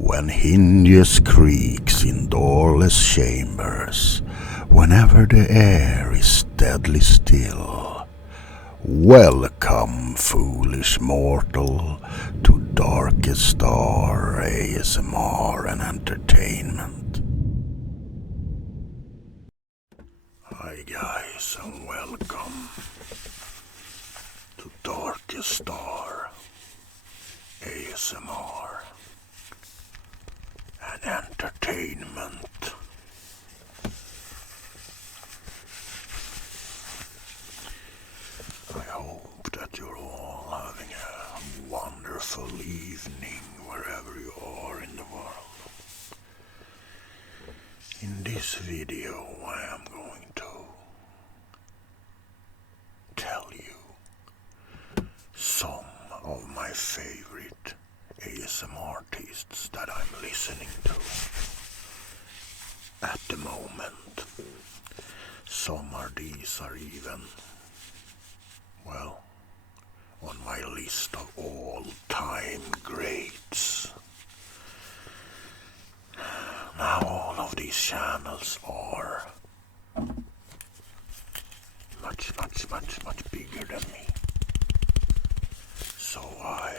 When hinges creaks in doorless chambers, whenever the air is deadly still, welcome, foolish mortal, to Darkest Star ASMR and Entertainment. Hi guys, and welcome to Darkest Star ASMR and Entertainment. I hope that you're all having a wonderful evening wherever you are in the world. In this video I am going to tell you some of my favorite ASMRtists that I'm listening to at the moment. Some of these are even, well, on my list of all-time greats. Now all of these channels are much bigger than me. So I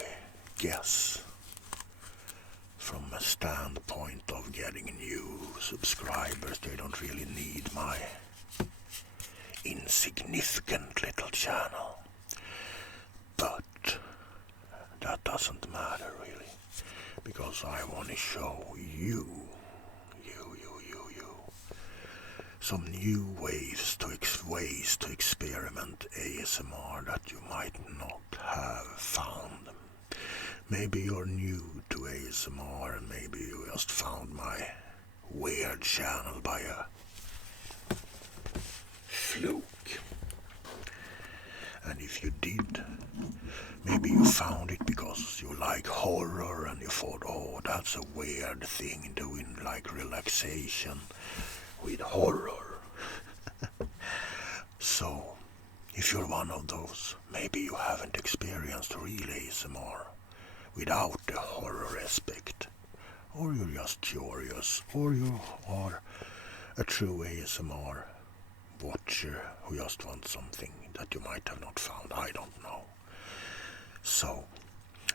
guess from a standpoint of getting new subscribers, they don't really need my insignificant little channel. But that doesn't matter really, because I want to show you some new ways to experiment ASMR that you might not have found. Maybe you're new to ASMR and maybe you just found my weird channel by a fluke. And if you did, maybe you found it because you like horror and you thought, oh, that's a weird thing, doing like relaxation with horror. So, if you're one of those, maybe you haven't experienced real ASMR without the horror aspect, or you're just curious, or you are a true ASMR watcher who just wants something that you might have not found. I don't know. So,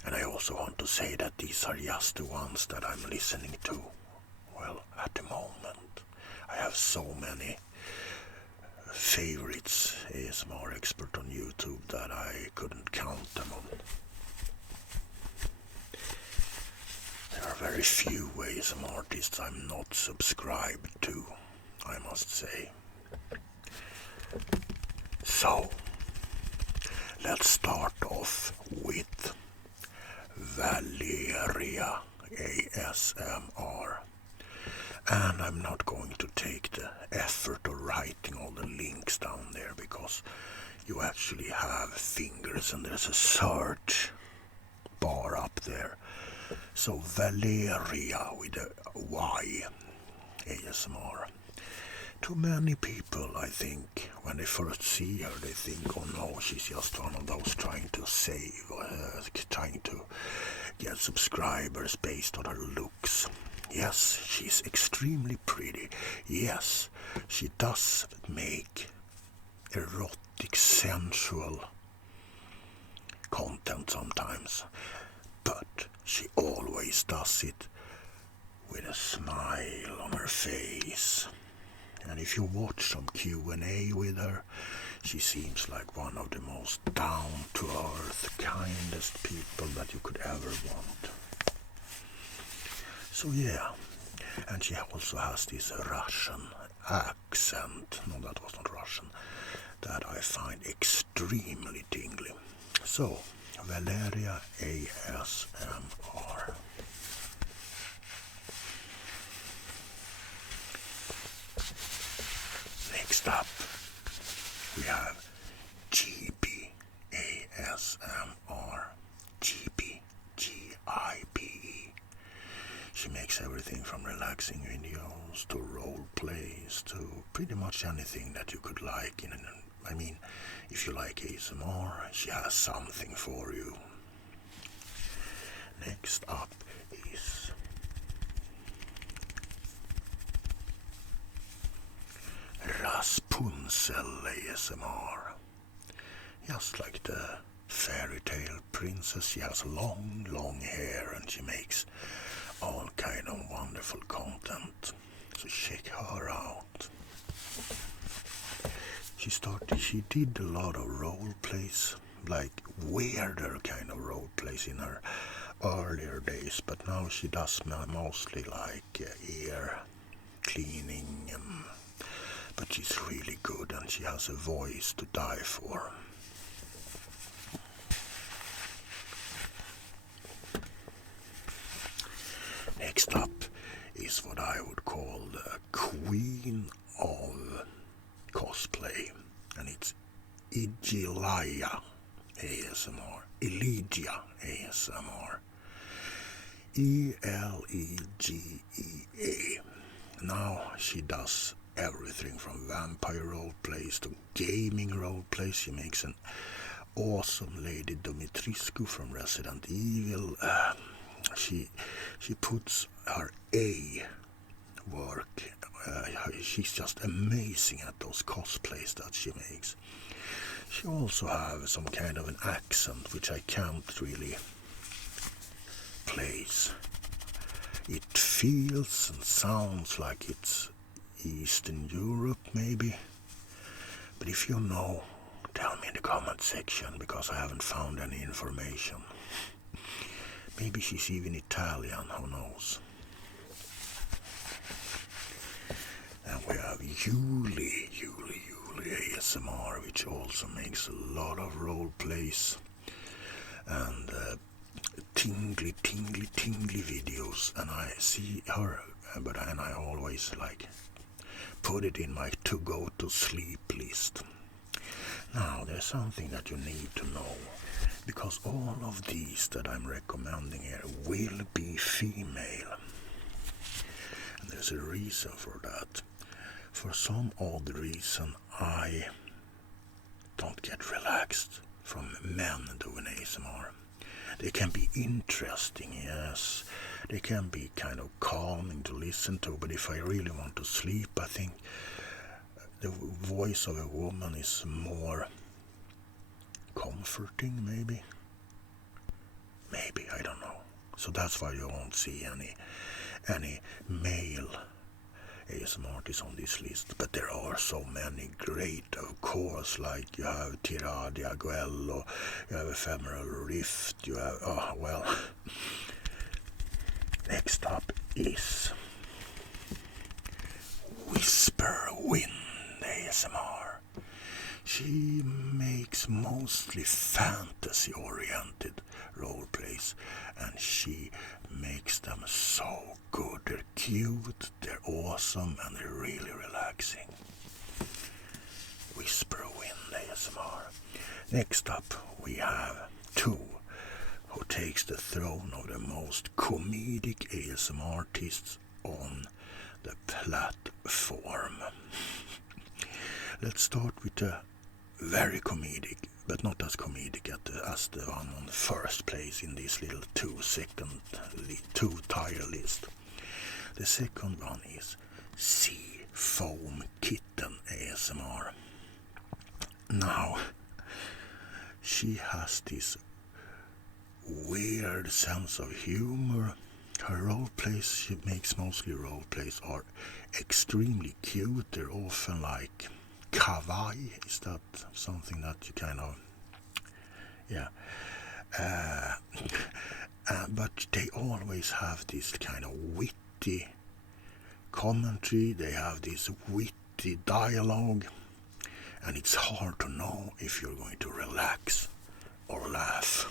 and I also want to say that these are just the ones that I'm listening to. Well, at the moment, I have so many favorites, ASMR expert on YouTube, that I couldn't count them on. There are very few ASMRtists I'm not subscribed to, I must say. So, let's start off with Valeria ASMR. And I'm not going to take the effort of writing all the links down there, because you actually have fingers and there's a search bar up there. So Valeria with a Y ASMR. To many people, I think, when they first see her, they think, oh no, she's just one of those trying to save, trying to get subscribers based on her looks. Yes, she's extremely pretty. Yes, she does make erotic, sensual content sometimes, but she always does it with a smile on her face. And if you watch some Q&A with her, she seems like one of the most down-to-earth, kindest people that you could ever want. So yeah, and she also has this Russian accent, no, that was not Russian, that I find extremely tingly. So, Valeria ASMR. Next up, we have GB ASMR. GB, G-I-B-E. She makes everything from relaxing videos to role plays to pretty much anything that you could like. I mean, if you like ASMR, she has something for you. Next up is Rapunzel ASMR. Just like the fairy tale princess, she has long hair and she makes all kind of wonderful content. So check her out. She did a lot of role plays, like weirder kind of role plays in her earlier days, but now she does mostly like ear cleaning, but she's really good and she has a voice to die for. Next up is what I would call the queen of cosplay, and it's Elijah ASMR. Elijah ASMR. Elegea. Now she does everything from vampire role plays to gaming role plays. She makes an awesome Lady Dimitrescu from Resident Evil. She puts her A work. She's just amazing at those cosplays that she makes. She also has some kind of an accent which I can't really place. It feels and sounds like it's Eastern Europe maybe, but if you know, tell me in the comment section, because I haven't found any information. Maybe she's even Italian, who knows. And we have Julie ASMR, which also makes a lot of role plays and tingly videos, and I see her, and I always like put it in my to go to sleep list. Now there's something that you need to know, because all of these that I'm recommending here will be female, and there's a reason for that. For some odd reason I don't get relaxed from men doing ASMR. They can be interesting, yes. They can be kind of calming to listen to, but if I really want to sleep, I think the voice of a woman is more comforting, maybe. Maybe, I don't know. So that's why you won't see any male ASMRtists on this list, but there are so many great, of course, like you have Tiradia Guello, you have Ephemeral Rift, you have, next up is Whisper Wind ASMR. She makes mostly fantasy-oriented role plays, and she makes them so good. They're cute, they're awesome, and they're really relaxing. Whisper Wind ASMR. Next up we have two who takes the throne of the most comedic ASMRtists on the platform. Let's start with the very comedic, but not as comedic as the one on the first place in this little two-tier list. The second one is Sea Foam Kitten ASMR. Now, she has this weird sense of humor. Her role plays, she makes mostly role plays, are extremely cute. They're often like kawaii. Is that something that you kind of, yeah. But they always have this kind of witty commentary. They have this witty dialogue, and it's hard to know if you're going to relax or laugh.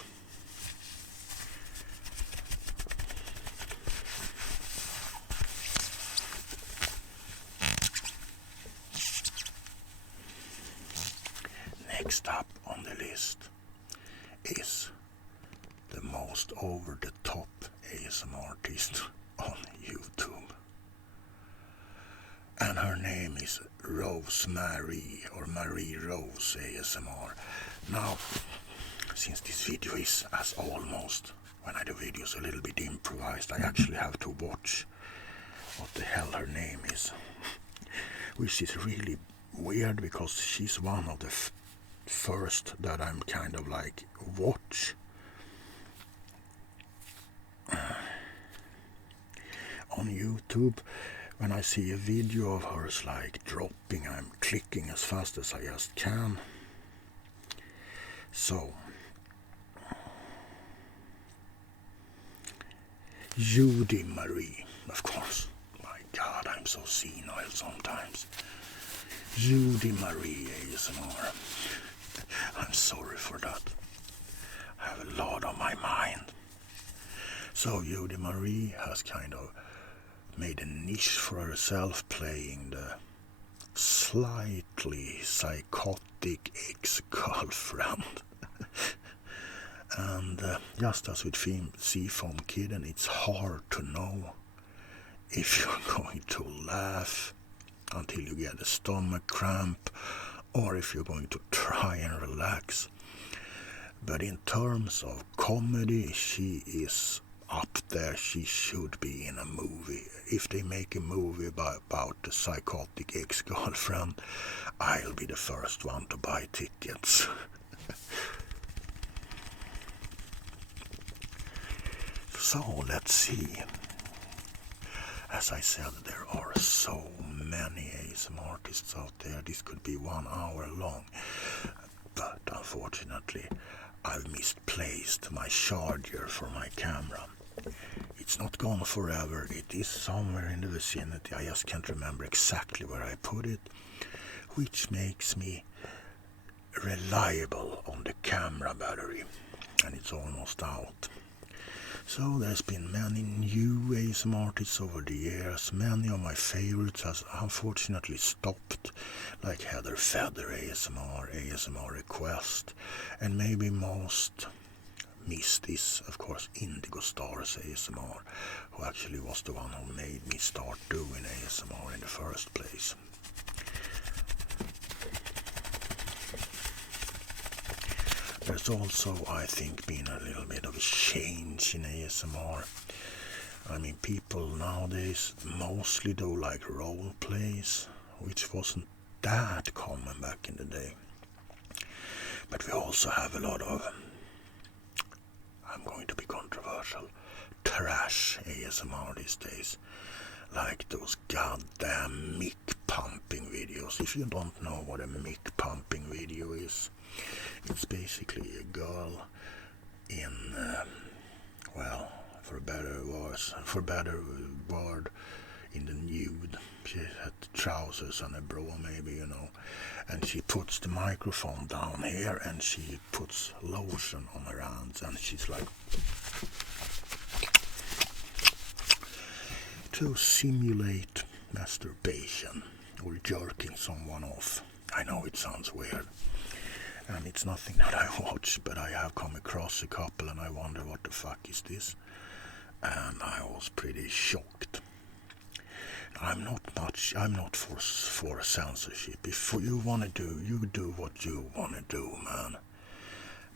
Next up on the list is the most over-the-top ASMRtist on YouTube. And her name is Rosemary, or Marie Rose ASMR. Now, since this video is, as almost, when I do videos, a little bit improvised, I actually have to watch what the hell her name is. Which is really weird because she's one of the first that I'm kind of like watch. On YouTube, when I see a video of hers like dropping, I'm clicking as fast as I just can. So, Judy Marie, of course. My God, I'm so senile sometimes. Judy Marie ASMR. I'm sorry for that. I have a lot on my mind. So Judy Marie has kind of made a niche for herself playing the slightly psychotic ex-girlfriend. And just as with Seafoam Kitten, it's hard to know if you're going to laugh until you get a stomach cramp or if you're going to try and relax. But in terms of comedy, she is up there. She should be in a movie. If they make a movie about the psychotic ex-girlfriend, I'll be the first one to buy tickets. So let's see. As I said, there are so many ASMR artists out there. This could be 1 hour long. But unfortunately, I've misplaced my charger for my camera. It's not gone forever. It is somewhere in the vicinity. I just can't remember exactly where I put it, which makes me reliable on the camera battery. And it's almost out. So there's been many new ASMR artists over the years. Many of my favorites has unfortunately stopped, like Heather Feather ASMR, ASMR Request, and maybe most missed is, of course, Indigo Stars ASMR, who actually was the one who made me start doing ASMR in the first place. There's also, I think, been a little bit of a change in ASMR. I mean, people nowadays mostly do like role plays, which wasn't that common back in the day. But we also have a lot of, I'm going to be controversial, trash ASMR these days. Like those goddamn mic pumping videos. If you don't know what a mic pumping video is, it's basically a girl in, well, for a better word, in the nude. She had trousers and a bra, maybe, you know, and she puts the microphone down here and she puts lotion on her hands and she's like, to simulate masturbation or jerking someone off. I know it sounds weird. And it's nothing that I watch, but I have come across a couple and I wonder what the fuck is this? And I was pretty shocked. I'm not for censorship. If you want to do, you do what you want to do, man.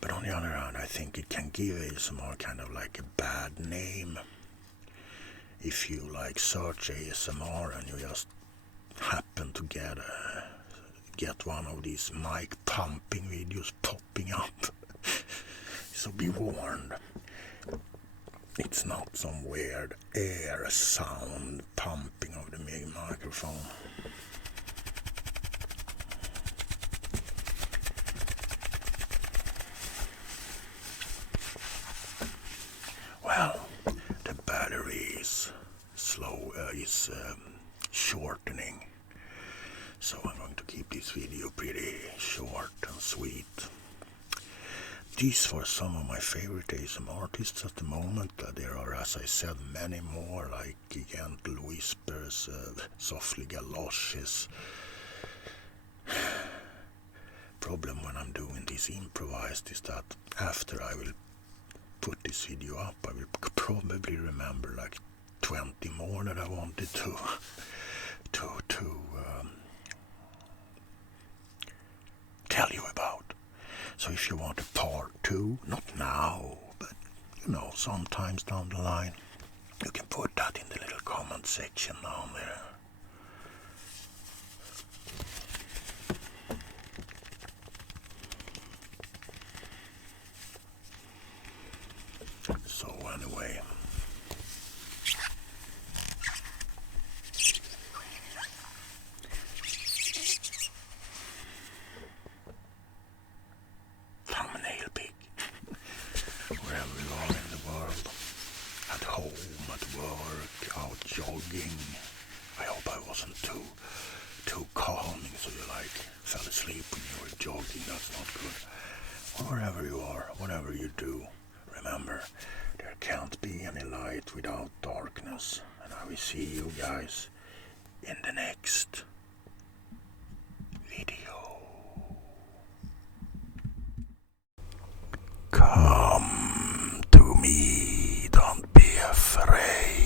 But on the other hand, I think it can give ASMR kind of like a bad name. If you like search ASMR and you just happen to get one of these mic pumping videos popping up. So be warned. It's not some weird air sound pumping of the microphone. Well, the battery is shortening. So I'm going to keep this video pretty short and sweet. These for some of my favorite ASMR artists at the moment. There are, as I said, many more, like Gentle Whispers, Softly Galoshes. Problem when I'm doing this improvised is that after I will put this video up, I will probably remember like 20 more that I wanted to tell you about. So if you want a part 2, not now, but you know, sometimes down the line, you can put that in the little comment section down there. jogging. I hope I wasn't too calming so you like fell asleep when you were jogging. That's not good. Or wherever you are, whatever you do, remember there can't be any light without darkness. And I will see you guys in the next video. Come to me, don't be afraid.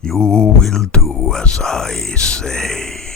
You will do as I say.